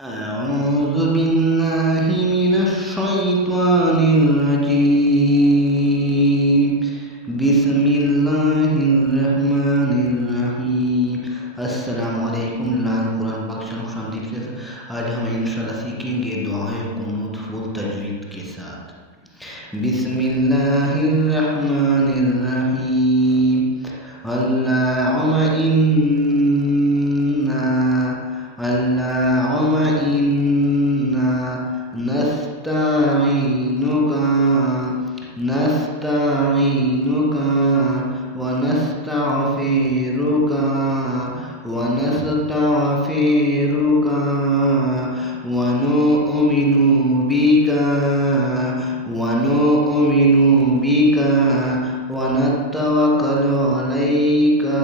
أعوذ بالله من الشيطان الرجيم بسم الله الرحمن الرحيम। अस्सलाम वालेकुम कुरान बख्शन खुशामदीद के आज हम इंशाअल्लाह सीखेंगे दुआएं कुनूत फुल तजवीद के साथ। बिस्मिल्लाहिर्रहमानिर्रहीम। अल्लाहुम्मा इन्ना नस्तईनुका व नस्तगफिरुका व नु'मिनु बिका व नतवक्कलु अलैका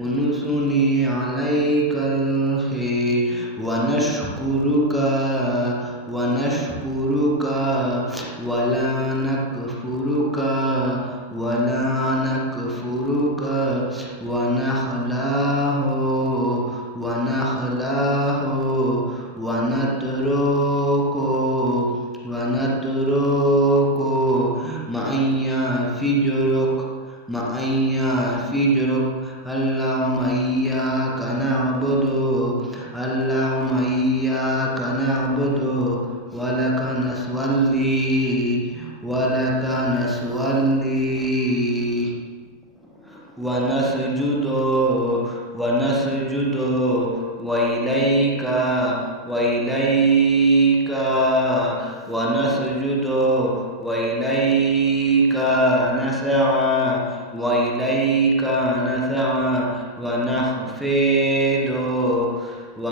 उनुसुनी अलैकल खैर व नशकुरुका वला नकफुरुका व नखलाहु व नतरुकु मअय्या फिजरुक। अल्लाहुम्मा इय्याका नअबुदु व लका नसल्ली व नसजुदु व इलैका नसअ व नखफिदु व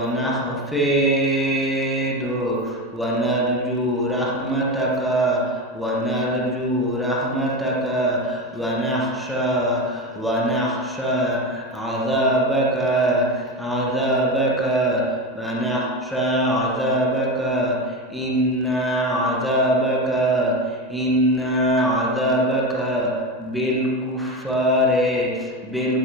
नरजू रहमतक व नखशा अज़ाबक इन्ना अज़ाबक बिल